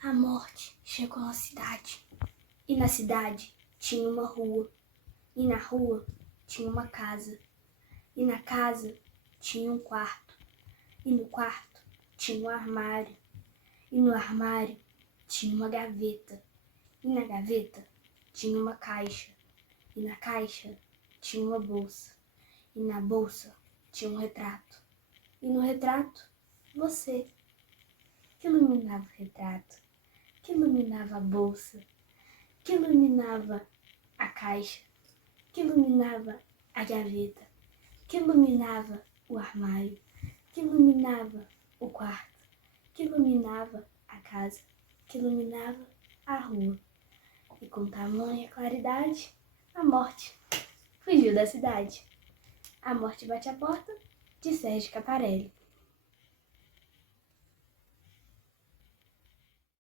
A morte chegou na cidade, e na cidade tinha uma rua, e na rua tinha uma casa, e na casa tinha um quarto, e no quarto tinha um armário, e no armário tinha uma gaveta, e na gaveta tinha uma caixa, e na caixa tinha uma bolsa, e na bolsa tinha um retrato, e no retrato você, que iluminava o retrato, que iluminava a bolsa, que iluminava a caixa, que iluminava a gaveta, que iluminava o armário, que iluminava o quarto, que iluminava a casa, que iluminava a rua. E com tamanha claridade, a morte fugiu da cidade. A morte bate a porta de Sérgio Caparelli.